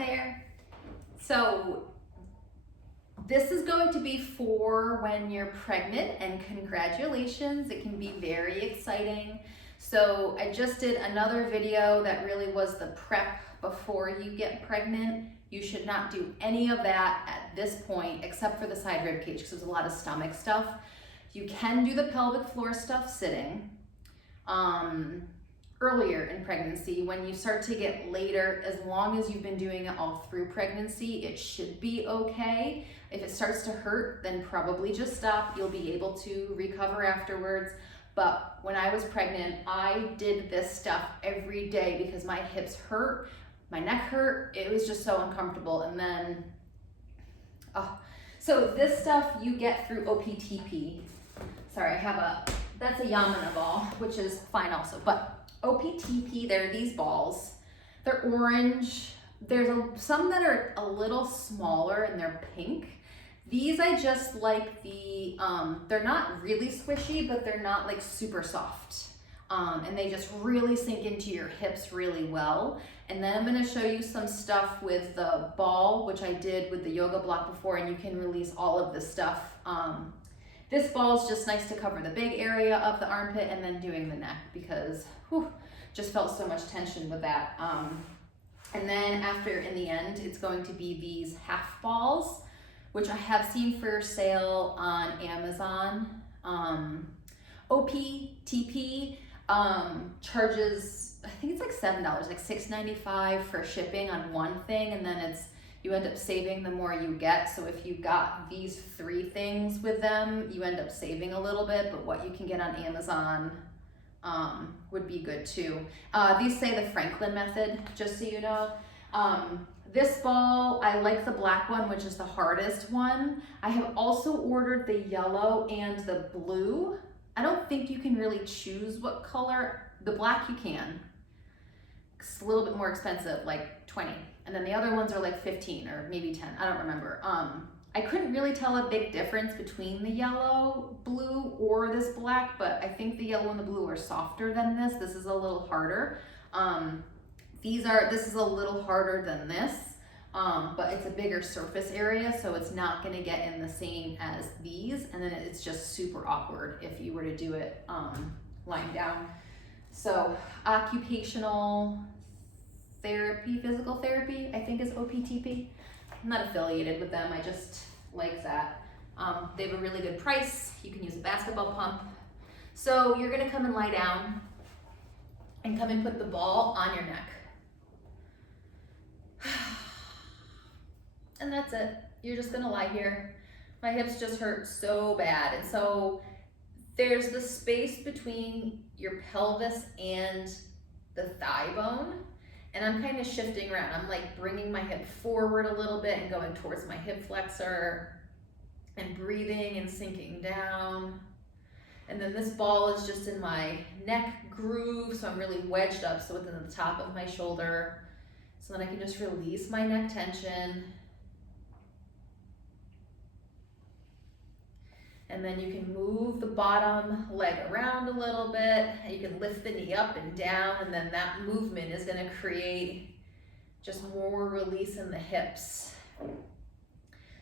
there. So this is going to be for when you're pregnant, and congratulations, it can be very exciting. So I just did another video that really was the prep before you get pregnant. You should not do any of that at this point except for the side rib cage because there's a lot of stomach stuff. You can do the pelvic floor stuff sitting. Earlier in pregnancy. When you start to get later, as long as you've been doing it all through pregnancy, it should be okay. If it starts to hurt, then probably just stop. You'll be able to recover afterwards. But when I was pregnant, I did this stuff every day because my hips hurt, my neck hurt. It was just so uncomfortable. And then, so this stuff you get through OPTP. Sorry, that's a Yamana ball, which is fine also. But OPTP, there are these balls. They're orange. There's some that are a little smaller and they're pink. These I just like they're not really squishy, but they're not like super soft. And they just really sink into your hips really well. And then I'm gonna show you some stuff with the ball, which I did with the yoga block before, and you can release all of this stuff. This ball is just nice to cover the big area of the armpit and then doing the neck because just felt so much tension with that. And then after, in the end, it's going to be these half balls, which I have seen for sale on Amazon. OPTP charges, I think it's like $7, like $6.95 for shipping on one thing, and then you end up saving the more you get. So if you got these 3 things with them, you end up saving a little bit, but what you can get on Amazon would be good too. These say the Franklin method, just so you know. This ball, I like the black one, which is the hardest one. I have also ordered the yellow and the blue. I don't think you can really choose what color. The black you can. It's a little bit more expensive, like 20. And then the other ones are like 15 or maybe 10, I don't remember. I couldn't really tell a big difference between the yellow, blue, or this black, but I think the yellow and the blue are softer than this. This is a little harder. This is a little harder than this, but it's a bigger surface area, so it's not gonna get in the same as these, and then it's just super awkward if you were to do it lying down. So occupational therapy, physical therapy, I think is OPTP. I'm not affiliated with them, I just like that. They have a really good price. You can use a basketball pump. So you're gonna come and lie down and come and put the ball on your neck. And that's it. You're just gonna lie here. My hips just hurt so bad. And so there's the space between your pelvis and the thigh bone. And I'm kind of shifting around. I'm like bringing my hip forward a little bit and going towards my hip flexor and breathing and sinking down. And then this ball is just in my neck groove, so I'm really wedged up, so within the top of my shoulder. So then I can just release my neck tension. And then you can move the bottom leg around a little bit. You can lift the knee up and down, and then that movement is gonna create just more release in the hips.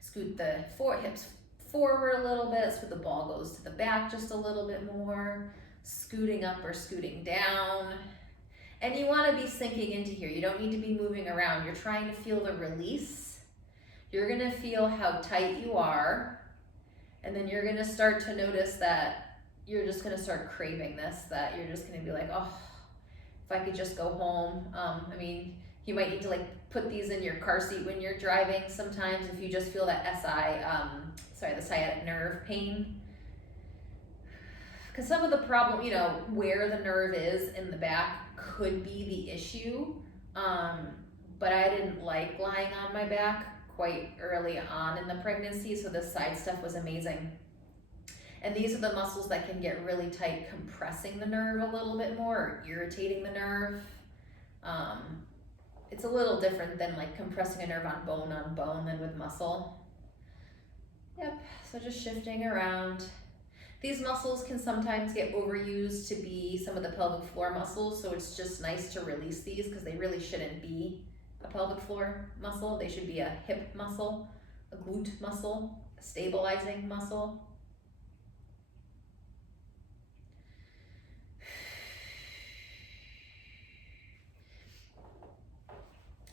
Scoot the hips forward a little bit so the ball goes to the back just a little bit more, scooting up or scooting down. And you wanna be sinking into here. You don't need to be moving around. You're trying to feel the release. You're gonna feel how tight you are. And then you're gonna start to notice that you're just gonna start craving this, that you're just gonna be like, oh, if I could just go home. I mean, you might need to like put these in your car seat when you're driving sometimes if you just feel that the sciatic nerve pain. Because some of the problem, where the nerve is in the back could be the issue. But I didn't like lying on my back quite early on in the pregnancy, so this side stuff was amazing. And these are the muscles that can get really tight, compressing the nerve a little bit more, or irritating the nerve. It's a little different than like compressing a nerve on bone than with muscle. Yep, so just shifting around. These muscles can sometimes get overused to be some of the pelvic floor muscles, so it's just nice to release these because they really shouldn't be a pelvic floor muscle. They should be a hip muscle, a glute muscle, a stabilizing muscle.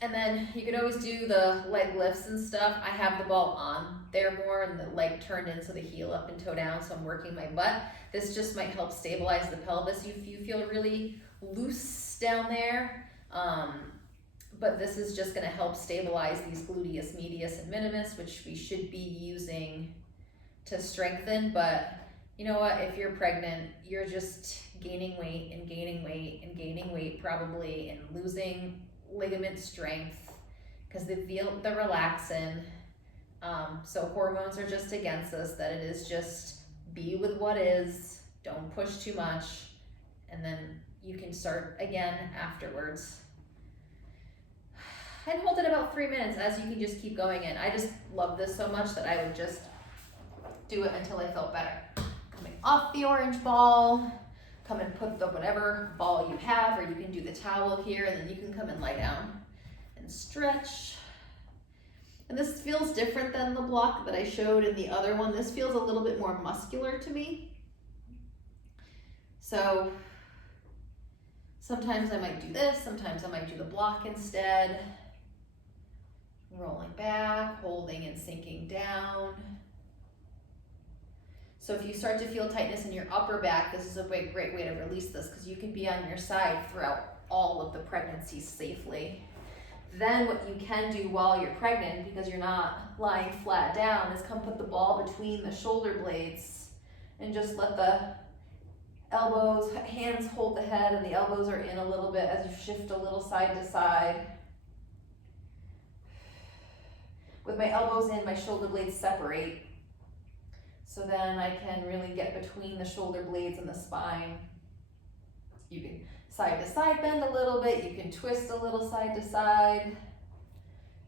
And then you could always do the leg lifts and stuff. I have the ball on there more and the leg turned in, so the heel up and toe down, so I'm working my butt. This just might help stabilize the pelvis if you feel really loose down there. But this is just gonna help stabilize these gluteus medius and minimus, which we should be using to strengthen. But you know what, if you're pregnant, you're just gaining weight and gaining weight and gaining weight probably, and losing ligament strength because they're relaxin. So hormones are just against us, that it is just be with what is, don't push too much, and then you can start again afterwards. I'd hold it about 3 minutes as you can just keep going in. I just love this so much that I would just do it until I felt better. Coming off the orange ball, come and put the whatever ball you have, or you can do the towel here, and then you can come and lie down and stretch. And this feels different than the block that I showed in the other one. This feels a little bit more muscular to me. So sometimes I might do this, sometimes I might do the block instead. Rolling back, holding and sinking down. So if you start to feel tightness in your upper back, this is a great way to release this, because you can be on your side throughout all of the pregnancy safely. Then what you can do while you're pregnant, because you're not lying flat down, is come put the ball between the shoulder blades and just let the elbows, hands hold the head and the elbows are in a little bit as you shift a little side to side. With my elbows in, my shoulder blades separate. So then I can really get between the shoulder blades and the spine. You can side to side bend a little bit. You can twist a little side to side.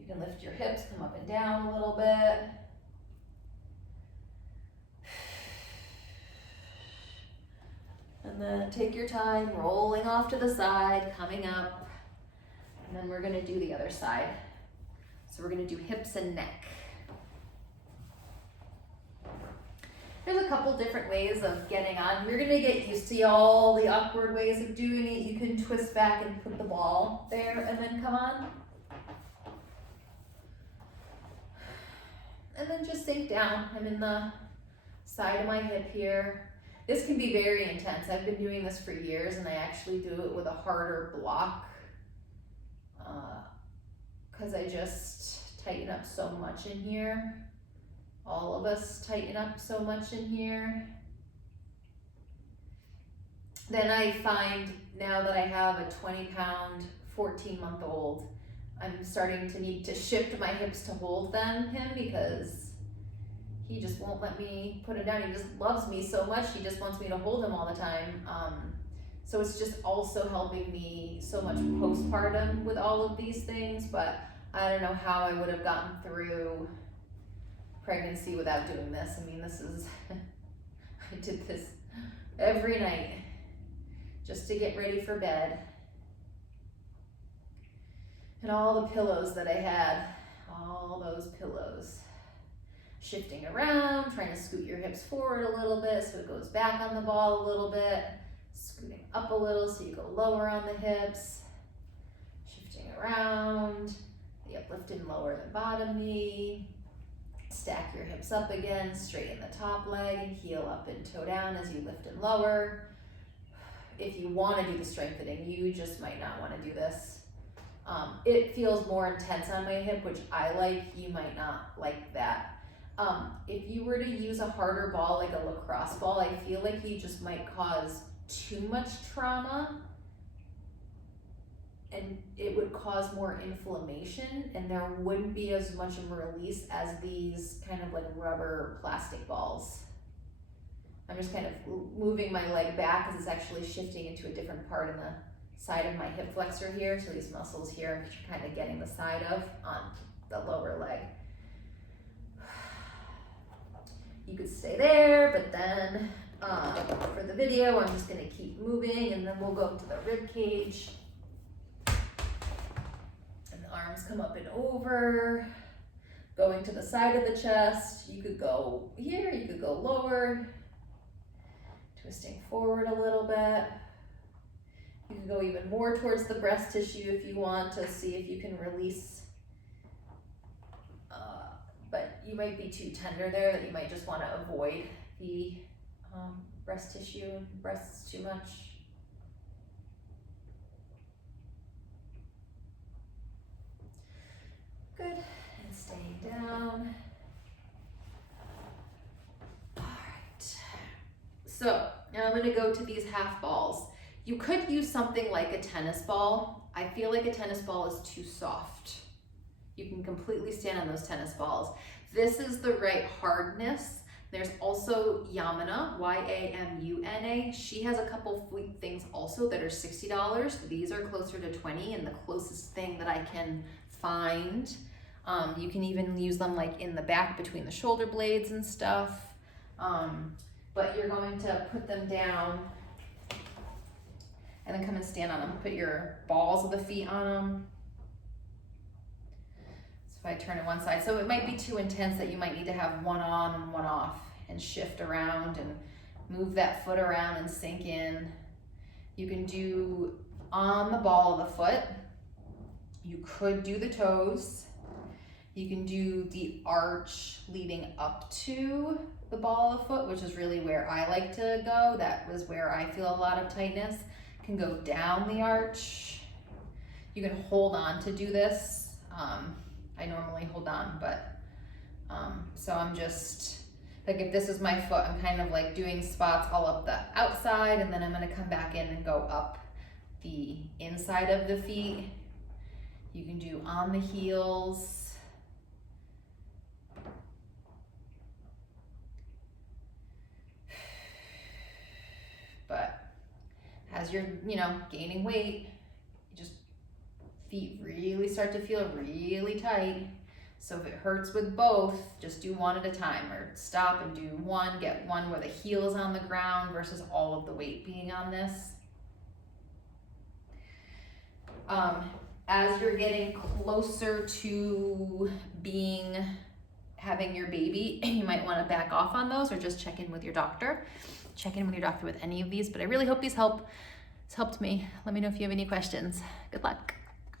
You can lift your hips, come up and down a little bit. And then take your time, rolling off to the side, coming up. And then we're gonna do the other side. So we're gonna do hips and neck. There's a couple different ways of getting on. You're gonna get used to all the awkward ways of doing it. You can twist back and put the ball there and then come on. And then just sink down. I'm in the side of my hip here. This can be very intense. I've been doing this for years, and I actually do it with a harder block because I just tighten up so much in here. All of us tighten up so much in here. Then I find now that I have a 20-pound, 14-month-old, I'm starting to need to shift my hips to hold him because he just won't let me put him down. He just loves me so much. He just wants me to hold him all the time. So it's just also helping me so much postpartum with all of these things, but I don't know how I would have gotten through pregnancy without doing this. I mean, this is, I did this every night just to get ready for bed. And all the pillows that I had, all those pillows. Shifting around, trying to scoot your hips forward a little bit so it goes back on the ball a little bit. Scooting up a little so you go lower on the hips. Shifting around, the uplift and lower the bottom knee. Stack your hips up again, straighten the top leg, and heel up and toe down as you lift and lower. If you want to do the strengthening, you just might not want to do this. It feels more intense on my hip, which I like. You might not like that. If you were to use a harder ball, like a lacrosse ball, I feel like you just might cause too much trauma and it would cause more inflammation, and there wouldn't be as much of a release as these kind of like rubber plastic balls. I'm just kind of moving my leg back because it's actually shifting into a different part in the side of my hip flexor here. So these muscles here, I'm kind of getting the side of on the lower leg. You could stay there, but then for the video, I'm just gonna keep moving, and then we'll go to the rib cage and the arm arms come up and over, going to the side of the chest. You could go here, you could go lower, twisting forward a little bit. You can go even more towards the breast tissue if you want to see if you can release, but you might be too tender there that you might just want to avoid the breast tissue and breasts too much. Good, and staying down. All right, so now I'm gonna go to these half balls. You could use something like a tennis ball. I feel like a tennis ball is too soft. You can completely stand on those tennis balls. This is the right hardness. There's also Yamuna, Y-A-M-U-N-A. She has a couple things also that are $60. These are closer to 20 and the closest thing that I can find. You can even use them like in the back between the shoulder blades and stuff. But you're going to put them down and then come and stand on them. Put your balls of the feet on them. So if I turn it one side, so it might be too intense that you might need to have one on and one off and shift around and move that foot around and sink in. You can do on the ball of the foot. You could do the toes. You can do the arch leading up to the ball of the foot, which is really where I like to go. That was where I feel a lot of tightness. Can go down the arch. You can hold on to do this. I normally hold on, but so I'm just, like if this is my foot, I'm kind of like doing spots all up the outside, and then I'm gonna come back in and go up the inside of the feet. You can do on the heels. But as you're, gaining weight, just feet really start to feel really tight. So if it hurts with both, just do one at a time, or stop and do one, get one where the heel is on the ground versus all of the weight being on this. As you're getting closer to having your baby, you might want to back off on those or just check in with your doctor. Check in with your doctor with any of these, but I really hope these help. It's helped me. Let me know if you have any questions. Good luck.